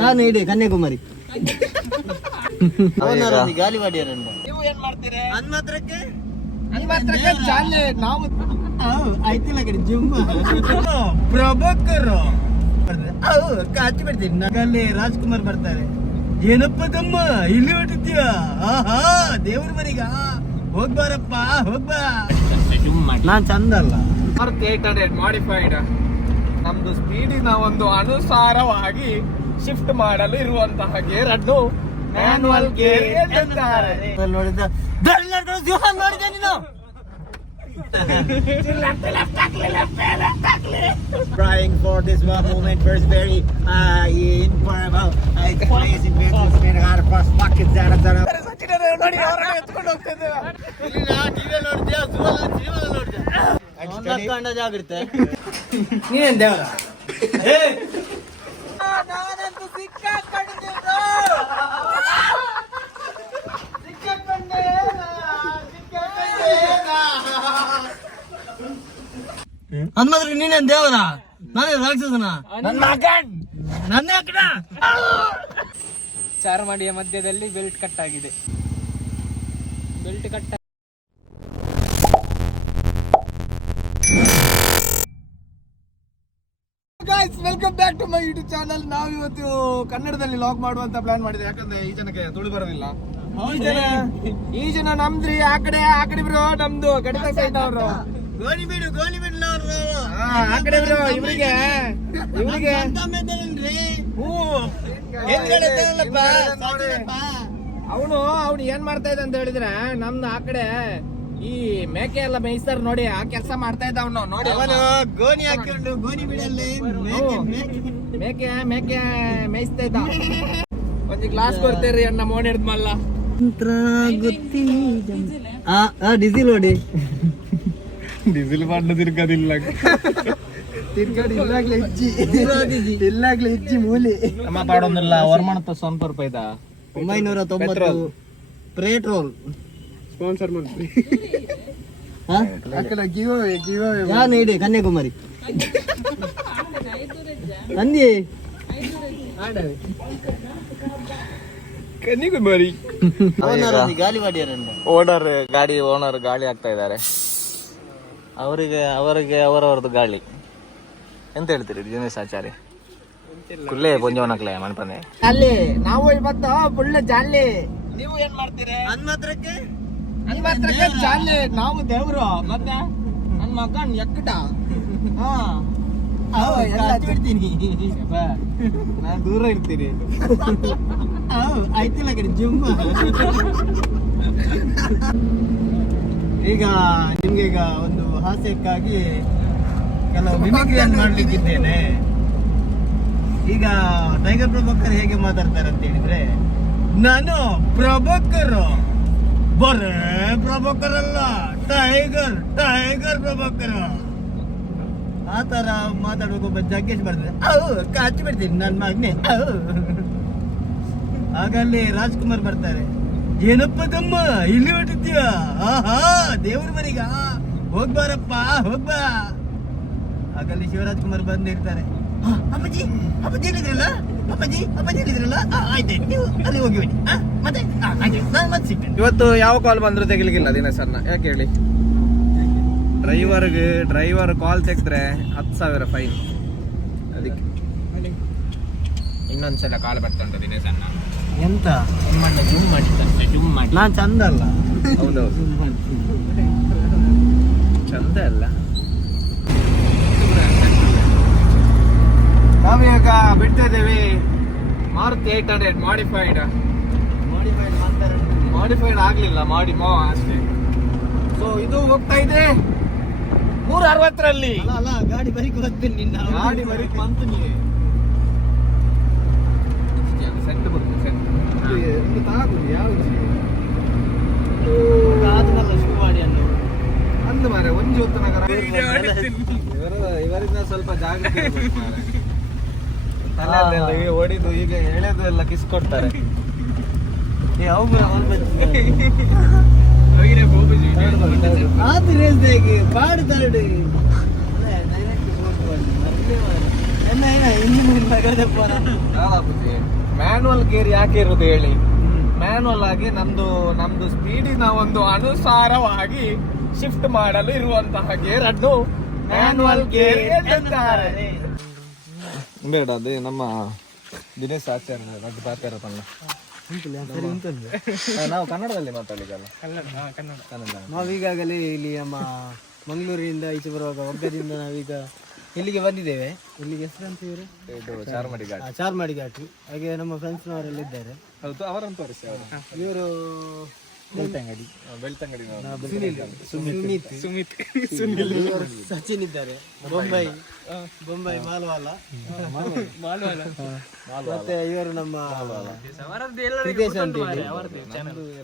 ನಾನು ಇಡಿ ಕನ್ಯಾಕುಮಾರಿ ಗಾಲಿವಾಡಿಯರನ್ನು ನೀವು ಏನ್ ಮಾಡ್ತೀರಿ? ಹನ್ಮತ್ರಕ್ಕೆ ಜಾಲೆ ನಾವು ಆಯ್ತಿಲ್ಲ ಕಡೆ ಜುಮ್ಮ ಪ್ರಭಾಕರ್ ಕಾಚಿ ಬಿಡ್ತೀನಿ ಅಲ್ಲಿ ರಾಜ್ಕುಮಾರ್ ಬರ್ತಾರೆ. ಏನಪ್ಪ ತಮ್ಮ ಇಲ್ಲಿ ಹೊಟ್ಟಿದ್ಯಾ? ಆಹಾ ದೇವ್ರ ಮನೆಗ ಹೋಗ್ಬಾರಪ್ಪ ಹೋಗ್ಬಾ. ನಾನ್ ಚಂದ ಅಲ್ಲ. 800 ಮಾಡಿಫೈಡ್ ನಮ್ದು ಸ್ಪೀಡಿನ ಒಂದು ಅನುಸಾರವಾಗಿ ಶಿಫ್ಟ್ ಮಾಡಲು ಇರುವಂತಹ ಗೇರ್ ಅನ್ನು ಮ್ಯಾನ್ಯುವಲ್ ಗೇರ್ ಎನ್ನುತ್ತಾರೆ. ನೋಡಿದ ನೋಡಿದೆ ನೀನು Trying for this one moment was very informal. I place in business in our first bucket that ನೋಡಿ ಅವರನ್ನ ಎತ್ಕೊಂಡು ಹೋಗ್ತಿದ್ದೇವೆ. ಇಲ್ಲಿ ನಾ ಟಿವಿ ನೋಡ್ತೀಯ ಸಿನಿಮಾ ನೋಡ್ತೀಯ ಕಂಡ ಜಾಗ್ರತೆ. ನೀನೇನ್ ದೇವರ ನಾನಂತೂ ಸಿಕ್ಕಾಕೊಂಡಿದ್ದೆ ಹನ್ಮಂತ್ರ ನೀನೇನ್ ದೇವರ? ನಾನೇ ರಾಕ್ಷಸನ? ನನ್ನ ಮಗನ್ ನನ್ನ ಅಕ್ಕನ ಚಾರ್ಮಾಡಿಯ ಮಧ್ಯದಲ್ಲಿ ಬೆಲ್ಟ್ ಕಟ್ ಆಗಿದೆ. Belt cut guys, welcome back to my YouTube channel. ನಾವು ಇವತ್ತು ಕನ್ನಡದಲ್ಲಿ ಲಾಗ್ ಮಾಡುವಂತ ಪ್ಲಾನ್ ಮಾಡಿದೆ. ಯಾಕಂದ್ರೆ ಈ ಜನಕ್ಕೆ ತುಳು ಬರೋದಿಲ್ಲ. ಈ ಜನ ನಮ್ದ್ರಿ ಆ ಕಡೆ ಬ್ರೋ, ನಮ್ದು ಗಡಿತ ಸೈಡ್ ಅವರು ಗೋಣಿಬೀಡು ಆ ಕಡೆ ಬ್ರೋ. ಇವರಿಗೆ ಅವನು ಏನ್ ಮಾಡ್ತಾ ಇದ್ದ ಅಂತ ಹೇಳಿದ್ರೆ, ನಮ್ದು ಆ ಕಡೆ ಈ ಮೇಕೆ ಎಲ್ಲ ಮೇಯಿಸ್ತಾರ ನೋಡಿ, ಆ ಕೆಲಸ ಮಾಡ್ತಾ ಇದ್ದ ಅವನು. ನೋಡಿ ಅವನು ಗೋಣಿ ಹಾಕಿಕೊಂಡು ಗೋಣಿ ಬೀಡಲ್ಲಿ ಮೇಕೆ ಮೇಯಿಸ್ತಾ ಇದ್ದ. ಒಂದು ಗ್ಲಾಸ್ ಕೊಡ್ತೇರಿ ಅಣ್ಣ ಮೋನ್ ಹಿಡ್ದಲ್ಲ ಡೀಸಿಲ್ ನೋಡಿ. ಡೀಸೆಲ್ ಬಣ್ಣ ತಿರ್ಗೋದಿಲ್ಲ, ಇಲ್ಲಾಗ್ಲಿ ಹೆಚ್ಚಿ ಮೂಲಿ ಮಾತಾಡೋದಿಲ್ಲ. ವರ್ಮಣತ ಸ್ವಲ್ಪ ರೂಪಾಯಿ 990 ಪೆಟ್ರೋಲ್ ಸ್ಪಾನ್ಸರ್ ಮಾಡ್ತೀವಿ. ನಾನು ಇಡಿ ಕನ್ಯಾಕುಮಾರಿ ಅಂದಿ ಕನ್ಯಾಕುಮಾರಿ ಗಾಲಿವಾಡಿಯರನ್ನು ಓನರ್ ಗಾಳಿ ಆಗ್ತಾ ಇದ್ದಾರೆ. ಅವರಿಗೆ ಅವರವರದ್ದು ಗಾಳಿ ಎಂತ ಹೇಳ್ತೀರಿ ದಿನೇಶ್ ಆಚಾರ್ಯ? ಕುಲ್ಲೇ ಪೊಂಜವನಕ್ಲೆ ಮಣ್ಪನೆ ಅಲ್ಲಿ ನಾವು ಇವತ್ತು ಫುಲ್ ಜಾಲಿ. ನೀವು ಏನ್ ಮಾಡ್ತೀರಿ? ಹನ್ಮತ್ರಕ್ಕೆ ಜಾಲಿ. ನಾವು ದೇವ್ರು ಮತ್ತೆ ನನ್ ಮಗನ್ ಎಕ್ಕಟ ಬಿಡ್ತೀನಿ. ನಾನ್ ದೂರ ಇರ್ತೀನಿ. ಆಯ್ತಿಲ್ಲ ಕಡೆ ಜುಮ್ಮ. ಈಗ ನಿಮ್ಗೆ ಈಗ ಒಂದು ಹಾಸ್ಯಕ್ಕಾಗಿ ಕೆಲವು ಮಿಮಿಕ್ರಿಯನ್ನು ಮಾಡ್ಲಿಕ್ಕಿದ್ದೇನೆ. ಈಗ ಟೈಗರ್ ಪ್ರಭಾಕರ್ ಹೇಗೆ ಮಾತಾಡ್ತಾರೆ ಅಂತ ಹೇಳಿದ್ರೆ, ನಾನು ಪ್ರಭಾಕರ್, ಬರೇ ಪ್ರಭಾಕರ್ ಅಲ್ಲ, ಟೈಗರ್ ಪ್ರಭಾಕರ್ ಆ ತರ ಮಾತಾಡ್ಬೇಕು. ಒಬ್ಬ ಜಗ್ಗೇಶ್ ಬರ್ತಾರೆ, ಕಾಚಿ ಬಿಡ್ತೀನಿ ನನ್ನ ಮಗನೇ. ಆಗ ಅಲ್ಲಿ ರಾಜ್ಕುಮಾರ್ ಬರ್ತಾರೆ. ಏನಪ್ಪ ತಮ್ಮ ಇಲ್ಲಿ ಹೊಟ್ಟಿದ್ಯಾ? ಆಹಾ ದೇವ್ರ ಮನೆಗ ಹೋಗ್ಬಾರಪ್ಪ ಹೋಗ್ಬಾ. ಆಗಲ್ಲಿ ಶಿವರಾಜ್ ಕುಮಾರ್ ಬಂದಿರ್ತಾರೆ. ಅಪ್ಪಾಜಿ ಹೇಳಿದ್ರಲ್ಲ, ಅಪ್ಪಾಜಿ ಹೇಳಿದ್ರಲ್ಲ, ಆಯ್ತಾಯ್ತು ನೀವು ಅಲ್ಲಿ ಹೋಗಿ ಬಿಡಿ. ಮತ್ತೆ ಮತ್ತೆ ಸಿಗ್ತೇನೆ. ಇವತ್ತು ಯಾವ ಕಾಲ್ ಬಂದ್ರು ತೆಗಿಲಿಕ್ಕಿಲ್ಲ ದಿನೇಶನ್ನ. ಯಾಕೆ ಹೇಳಿ? ಡ್ರೈವರ್ ಕಾಲ್ ತೆಗೆದ್ರೆ 10,000 ಫೈನ್. ಅದಕ್ಕೆ ಇನ್ನೊಂದ್ಸಲ ಕಾಲ್ ಬರ್ತಂತ ದಿನೇಶನ್ನ. ಎಂತ ಜೂಮ್ ಮಾಡಿ ನಾನ್ ಚಂದ ಅಲ್ಲ. ಹೌದೌದು, ಚಂದ ಅಲ್ಲ. ನಾವೀಗ ಬಿಡ್ತಿದ್ದೇವೆ ಮಾರುತಿ 800 ಮಾಡಿಫೈಡ್ ಆಗ್ಲಿಲ್ಲ, ಅಷ್ಟೇ. ಸೊ ಇದು ಹೋಗ್ತಾ ಇದೆ 160ರಲ್ಲಿ. ಅಲ್ಲ ಗಾಡಿ ಬರೀಕ್ ಬರ್ತೀನಿ ನಿನ್ನ ಗಾಡಿ ಬರೀಕ್ ಬಂತು. ನೀವೇ ಸೆಂಟ್ ಬರುತ್ತೆ, ಸೆಂಟ್ ತಾಗುದು ಯಾವುದು ಅಂದು ಮಾರೆ ಒಂಜಿ ಹೊತ್ತು ನಗರ. ಇವರಿಂದ ಸ್ವಲ್ಪ ಜಾಗ್ರತೆ ತಲೆಯಲ್ಲೆಲ್ಲ ಹೊಡಿದು ಈಗ ಎಳೆದು ಎಲ್ಲ ಕಿಸ್ ಕೊಡ್ತಾರೆ. ಮ್ಯಾನುವಲ್ ಗೇರ್ ಯಾಕೆ ಇರೋದು ಹೇಳಿ? ಮ್ಯಾನುವಲ್ ಆಗಿ ನಮ್ದು ಸ್ಪೀಡಿನ ಒಂದು ಅನುಸಾರವಾಗಿ ಶಿಫ್ಟ್ ಮಾಡಲು ಇರುವಂತಹ ಗೇರ್ ಅನ್ನು ಮ್ಯಾನುವಲ್ ಗೇರ್ ಎನ್ನುತ್ತಾರೆ. ಬೇಡ, ಅದೇ ನಮ್ಮ ದಿನೇಶ್ ಆಚಾರ್ಯ ರದ್ದು ತಾತ್ಯಾರ ತಂಡ. ನಾವು ಕನ್ನಡದಲ್ಲಿ ಮಾತಾಡ್ಲಿಕ್ಕಲ್ಲ. ನಾವೀಗಾಗಲೇ ಇಲ್ಲಿ ನಮ್ಮ ಮಂಗಳೂರಿನಿಂದ ಈಚೆ ಬರುವಾಗ ಒಗ್ಗದಿಂದ ನಾವೀಗ ಇಲ್ಲಿಗೆ ಬಂದಿದ್ದೇವೆ. ಇಲ್ಲಿಗೆ ಹೆಸರು ಅಂತ ಇವರು ಚಾರ್ಮಾಡಿ ಘಾಟಿ. ಹಾಗೆ ನಮ್ಮ ಫ್ರೆಂಡ್ಸ್ನವರೆಲ್ಲ ಇದ್ದಾರೆ. ಹೌದು, ಅವರನ್ನು ತೋರಿಸಿ. ಇವರು ಬೆಳ್ತಂಗಡಿ ಸುಮಿತ್, ಸಚಿನ್ ಇದ್ದಾರೆ. ಬೊಂಬೈ ಮಾಲ್ವಾಲ. ಮತ್ತೆ ಇವರು ನಮ್ಮ ಪ್ರಿತೇಶ್ ಅಂತ ಹೇಳಿ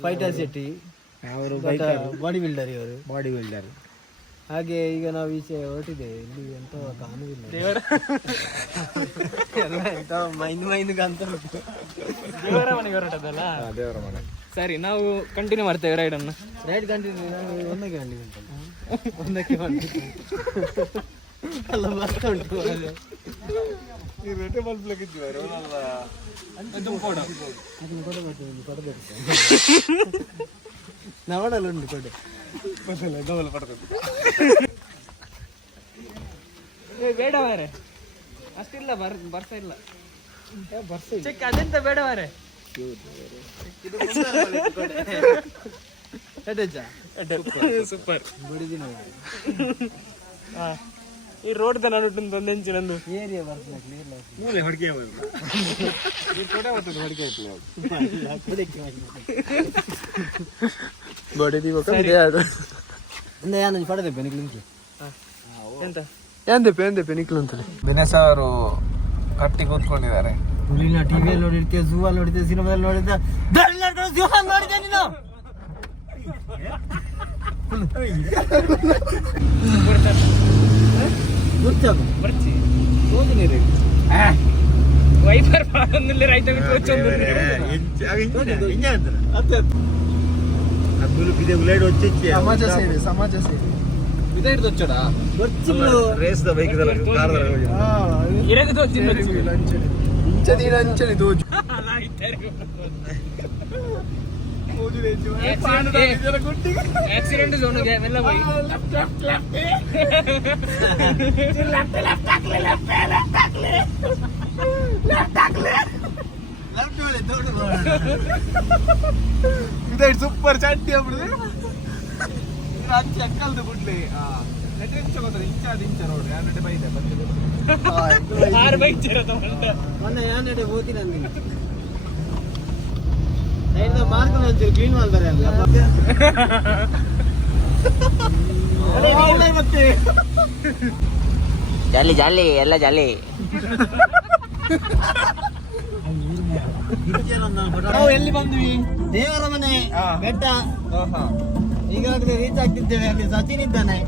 ಫೈಟರ್ ಶೆಟ್ಟಿ, ಅವರು ಬಾಡಿ ಬಿಲ್ಡರ್. ಹಾಗೆ ಈಗ ನಾವು ಈಚೆ ಹೊರಟಿದ್ದೇವೆ. ಇಲ್ಲಿ ಎಂತ ಕಾಣುವುದಿಲ್ಲ, ಎಲ್ಲ ಎಂತ ಮೈಂದ್ ಅಂತ ದೇವರ ಮನೆಗೆ ಹೊರಟದಲ್ಲ. ದೇವರ ಮನೆ. ಸರಿ, ನಾವು ಕಂಟಿನ್ಯೂ ಮಾಡ್ತೇವೆ ರೈಡ್ ಕಂಟಿನ್ಯೂ. ನಾವು ಒಂದಕ್ಕೆ ಮಾಡ್ತೀವಿ ಅಲ್ಲ, ಬರ್ತಾ ಉಂಟು. ನವಡಲ್ಲುಂಟು ಕೊಡೆ ಬೇಡವಾರೆ, ಅಷ್ಟಿಲ್ಲ ಬರ್ತಾ ಇಲ್ಲ. ಚೆಕ್ ಅದೆಂತ ಬೇಡವಾರೆ. ಸೂಪರ್. ಈ ರೋಡ್ ಒಂದೆಂಚಿನಂದು ಏರಿಯಾ ದಿನೇಶ್ ಅವರು ಕಟ್ಟಿ ಕೂತ್ಕೊಂಡಿದ್ದಾರೆ. ಟಿವಿಯಲ್ಲಿ ನೋಡಿರ್ತೀವಿ, ಝೂ ಅಲ್ಲಿ ನೋಡಿದ್ದೆ, ಸಿನಿಮಾದಲ್ಲಿ ನೋಡಿದ್ದೆ, ನೋಡಿದ್ದೆ ನೀನು. ವೈಫರ್ ರೈತ ಸಮಾಜ ಸೇವೆ ಆಕ್ಸಿಡೆಂಟ್ ಝೋನ್ಗೆ ಎಲ್ಲ ಹೋಗಿ ಸೂಪರ್ ಚಟ್ಟಿ ಆಗ್ಬಿಡುದು. ಅಕ್ಕಲ್ದು ಬಿಡ್ಲಿ ಇಂಚ ರೋಡ್ ಯಾರು ಬೈದೆ ಮೊನ್ನೆ ಯಾನೆಡೆ ಹೋಗಿ ನಂದಿನಿ ಮಾರ್ಕ್ ಒಂಚೂರು ಕ್ಲೀನ್ ಮಾಡ್ತಾರೆ ಅಲ್ಲ ಮತ್ತೆ ಜಾಲಿ ಎಲ್ಲ ಜಾಲಿ. ನಾವು ಎಲ್ಲಿ ಬಂದ್ವಿ? ದೇವರ ಮನೆ ಬೆಟ್ಟ. ಈಗಾಗಲೇ ರೀಚ್ ಆಗ್ತಿದ್ದೇವೆ. ಅಲ್ಲಿ ಸಚಿನ್ ಇದ್ದಾನೆ.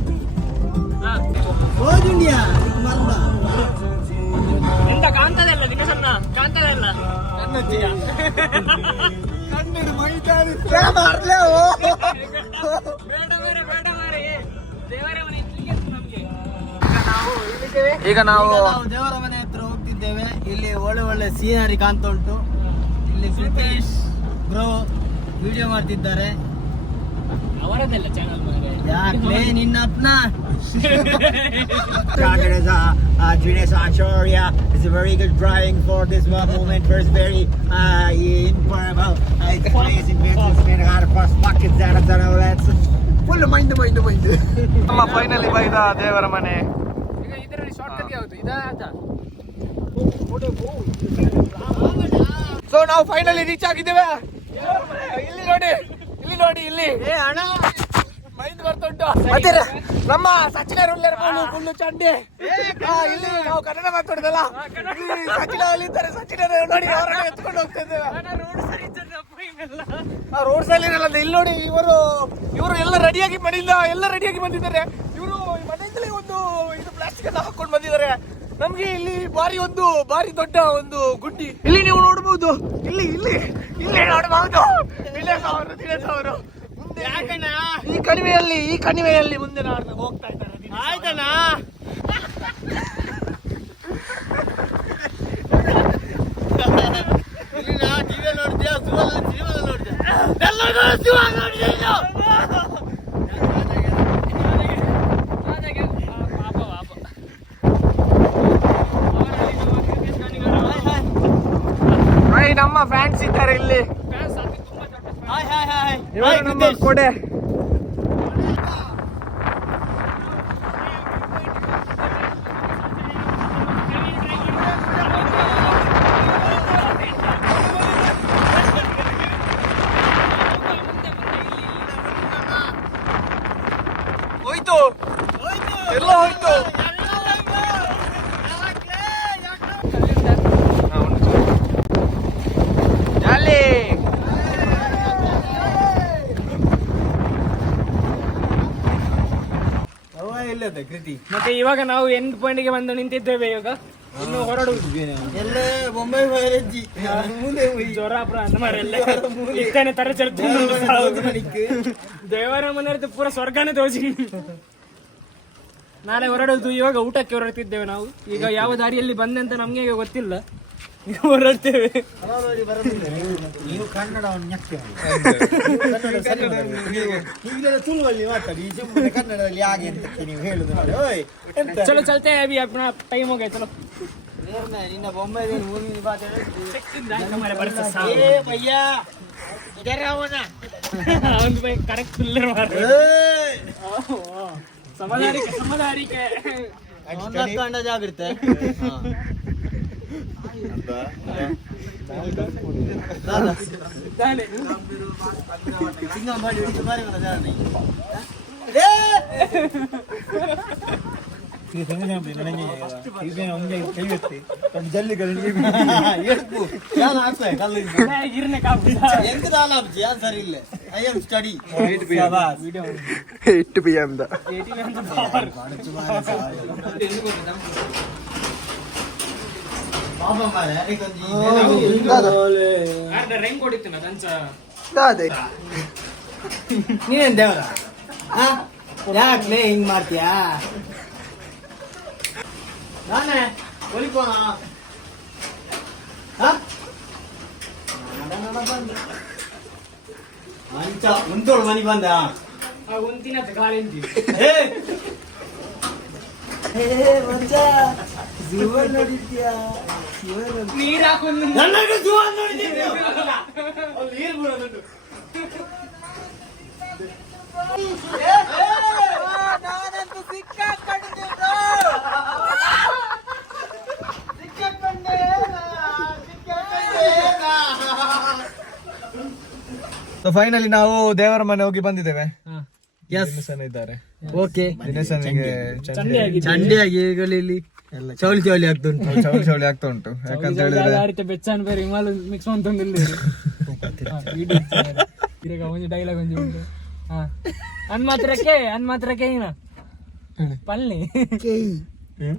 ಎಂತ ಕಾಣ್ತದಲ್ಲ ದಿನಸನ್ನ ಕಾಣ್ತದಲ್ಲ ಈಗ ನಾವು ದೇವರ ಮನೆ ಹತ್ರ ಹೋಗ್ತಿದ್ದೇವೆ. ಇಲ್ಲಿ ಒಳ್ಳೆ ಸೀನರಿ ಕಾಣ್ತಾ ಉಂಟು. ಇಲ್ಲಿ ಸುರೇಶ್ ಬ್ರೋ ವಿಡಿಯೋ ಮಾಡ್ತಿದ್ದಾರೆ. ಅವರದೆಲ್ಲ ಚಾನಲ್ ಯಾಕೆ ನಿನ್ನಪ್ಪನ Dinesh Acharya is a very good drawing for this moment. First very informal. It's amazing business. Man, I had first buckets out of that. Full mind. ನಮ್ಮ ಫೈನಲಿ ಬೈದ ದೇವರ ಮನೆ. ಈಗ ಇದರಲ್ಲಿ ಶಾರ್ಟ್ ಕಟ್ ಯಾವುದು ಇದಾದ? ಸೊ ನಾವು ಫೈನಲಿ ರೀಚ್ ಆಗಿದ್ದೇವೆ. ಇಲ್ಲಿ ನೋಡಿ ಅಣ್ಣ ಮೈಂಡ್ ಬರ್ತುಂಟು. ನಮ್ಮ ಸಚಿನ ಫುಲ್ಲು ಚಂಡಿ. ಇಲ್ಲಿ ನಾವು ಕನ್ನಡ ಮಾತಾಡುದಲ್ಲ, ಸಚಿನ ಅಲ್ಲಿದ್ದಾರೆ. ಸಚಿನ ನೋಡಿ ಅವರನ್ನ ಎತ್ಕೊಂಡು ಹೋಗ್ತಾ ಇದ್ದೇವೆ. ರೋಡ್ ಸೈಡ್ ಇರಲ್ಲ. ಇಲ್ಲಿ ನೋಡಿ ಇವರು ಎಲ್ಲ ರೆಡಿಯಾಗಿ ಬಂದಿದ್ದಾರೆ. ಇವರು ಮನೆಯಿಂದಲೇ ಒಂದು ಇದು ಪ್ಲಾಸ್ಟಿಕ್ ಅನ್ನ ಹಾಕೊಂಡು ಬಂದಿದ್ದಾರೆ. ನಮ್ಗೆ ಇಲ್ಲಿ ಭಾರಿ ದೊಡ್ಡ ಒಂದು ಗುಡ್ಡಿ ಇಲ್ಲಿ ನೀವು ನೋಡಬಹುದು. ಇಲ್ಲಿ ನೋಡಬಹುದು ದಿನೇಶ್ ಅವರು ಮುಂದೆ ಈ ಕಣಿವೆಯಲ್ಲಿ ಮುಂದೆ ಹೋಗ್ತಾ ಇದ್ದಾರೆ. ಆಯ್ತಣ್ಣ, ಟಿವಿ ನೋಡಿದ್ಯಾ ಸಿನಿಮಾ ನಮ್ಮ ಫ್ಯಾನ್ಸ್ ಇದ್ದಾರೆ ಇಲ್ಲಿ. ಇವರು ನಮ್ಮ ಕೊಡೆ. ಹೋಯ್ತು ಎಲ್ಲ ಹೋಯ್ತು. ಮತ್ತೆ ಇವಾಗ ನಾವು ಎಂಡ್ ಪಾಯಿಂಟ್ ಗೆ ಬಂದು ನಿಂತಿದ್ದೇವೆ. ಇವಾಗ ಇನ್ನು ಹೊರಡುವುದು ಎಲ್ಲ ಬೊಂಬೈ ಬಯಲಜ್ಜಿ ಜೋರಾಪುರ ಅಂದಮಾರೆಲ್ಲ ಇತ್ತಾನೆ ತರ ಚರ್ಚೆ ದೇವರ ಮನೆ ಪೂರ ಸ್ವರ್ಗನೇ ತೋಜಿ. ನಾಳೆ ಹೊರಡುದು. ಇವಾಗ ಊಟಕ್ಕೆ ಹೊರಡ್ತಿದ್ದೇವೆ ನಾವು. ಈಗ ಯಾವ ದಾರಿಯಲ್ಲಿ ಬಂದೆ ಅಂತ ನಮ್ಗೆ ಈಗ ಗೊತ್ತಿಲ್ಲ. ಈಗ ಹೊರಡ್ತೇವೆ. ನೀವು ಕನ್ನಡವನ್ನು ಈಗಲೆಲ್ಲ ತುಳುವಲ್ಲಿ ಮಾತಾಡಿ, ಈ ಸುಮ್ಮನೆ ಕನ್ನಡದಲ್ಲಿ ಹಾಗೆ ಅಂತ ನೀವು ಹೇಳುದು ನೋಡಿ. ಓಯ್ ಎಂತ ಚಲೋ ಚलते हैं अभी अपना टाइम हो गया चलो. ನಿನ್ನ ಬೊಂಬೈ ಮೂವಿ हमारे बरस ಏ ಭಯ್ಯ ಇದರ ಅವನ ಅವನ್ ಬೈ ಕರೆಕ್ಟ್ ಫಿಲ್ಲರ್ ಮಾರ ಸಮಧಾರಿಕೆ ಕಂಡ ಜಾಗ್ರತೆ ಸಿಂಗ ಮಾಡಿ ಹಿಡಿದು ಮಾರಿ ಬರ ಜಾಣ ಜಲ್ಲಿ ಸರಿ ಇಲ್ಲ. ಐ ಆಮ್ ಸ್ಟಡಿ 8 PM ದ ರೆಂಗ್ ಕೊಡಿತೀನಿ ಅದಂಚ ನೀನೇನ್ ದೇವರ ಯಾಕ್ಲೆ ಹಿಂಗ್ ಮಾಡ್ತೀಯಾ? ನಾನೇ ಒಲಿಕೋಣ ಮಂಚ ಮುಂದೋಳು ಮನೆಗೆ ಬಂದ ಒಂದಿನ ಗಾಳಿ ನೀರ್ ಹಾಕೊಂಡು ಫೈನಲಿ ನಾವು ದೇವರ ಮನೆ ಹೋಗಿ ಬಂದಿದ್ದೇವೆ. ದಿನೇಶನ್ ಇದ್ದಾರೆ. ಓಕೆ ದಿನೇಶನ್ಗೆ ಚಂಡಿಯಾಗಿ ಈಗಲೇ ಚೌಳಿ ಚೌಳಿ ಆಗ್ತುಂಟು. ಚೌಳಿ ಆಗ್ತಾ ಉಂಟು. ಯಾಕಂತ ಹೇಳಿದ್ರೆ ಬೆಚ್ಚನ್ ಬೇರೆ ಹಿಮಾಲ ಮಿಕ್ಸ್ ಅಂತಂದಿಲ್ಲ ಈಗ ಒಂದು ಡೈಲಾಗ್ ಒಂದು ಉಂಟು. ಅನ್ಮಾತ್ರಕ್ಕೆ ಏನ ಪಲ್ಲಿ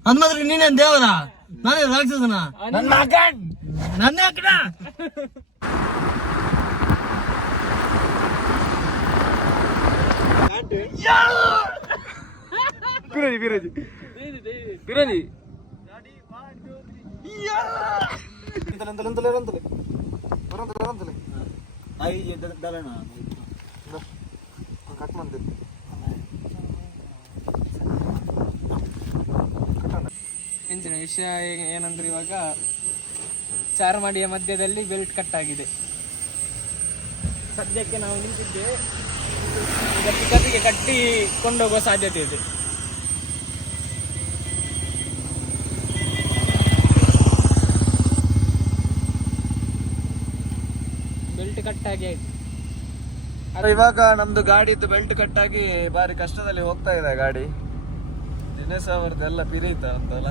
ಅಂದ್ ಮಾತ್ರ ನೀನೇನ್ ದೇವರ, ನಾನೇ ರಾಕ್ಷಸನ, ನನ್ನ ಮಗನ್ ನನ್ನ ಅಕ್ಕನ. ಬಿರೋದಿ ಎಂಚಿನ ವಿಷಯ ಏನಂದ್ರೆ ಇವಾಗ ಚಾರ್ಮಾಡಿಯ ಮಧ್ಯದಲ್ಲಿ ಬೆಲ್ಟ್ ಕಟ್ ಆಗಿದೆ. ಸದ್ಯಕ್ಕೆ ನಾವು ನಿಂತಿದ್ದೇವೆ. ಈಗ ಪಿಕಪ್ಪಿಗೆ ಕಟ್ಟಿ ಕೊಂಡೋಗುವ ಸಾಧ್ಯತೆ ಇದೆ. ಬೆಲ್ಟ್ ಕಟ್ ಆಗಿ ಆಯ್ತು. ಇವಾಗ ನಮ್ದು ಗಾಡಿದ್ದು ಬೆಲ್ಟ್ ಕಟ್ಟಾಗಿ ಬಾರಿ ಕಷ್ಟದಲ್ಲಿ ಹೋಗ್ತಾ ಇದೆ ಗಾಡಿ. ದಿನೇಶ್ ಅವ್ರದ್ದೆಲ್ಲ ಪಿರೀತ ಅಂತಲ್ಲ.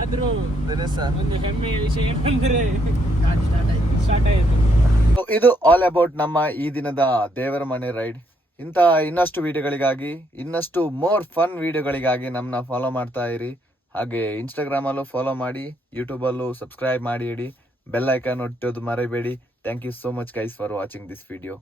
ಆದ್ರೂ ದಿನೇಶ್ ಒಂದು ಹೆಮ್ಮೆಯ ವಿಷಯ ಏನಂದ್ರೆ ಸ್ಟಾರ್ಟ್ ಆಯ್ತು. ಇದು ಆಲ್ ಅಬೌಟ್ ನಮ್ಮ ಈ ದಿನದ ದೇವರ ಮನೆ ರೈಡ್. ಇಂಥ ಇನ್ನಷ್ಟು ವಿಡಿಯೋಗಳಿಗಾಗಿ, ಇನ್ನಷ್ಟು ಮೋರ್ ಫನ್ ವಿಡಿಯೋಗಳಿಗಾಗಿ ನಮ್ಮನ್ನ ಫಾಲೋ ಮಾಡ್ತಾ ಇರಿ. ಹಾಗೆ ಇನ್ಸ್ಟಾಗ್ರಾಮ್ ಅಲ್ಲೂ ಫಾಲೋ ಮಾಡಿ, ಯೂಟ್ಯೂಬ್ ಅಲ್ಲೂ ಸಬ್ಸ್ಕ್ರೈಬ್ ಮಾಡಿ ಇಡಿ, ಬೆಲ್ ಐಕಾನ್ ಒತ್ತೋದು ಮರಿಬೇಡಿ. Thank you so much guys for watching this video.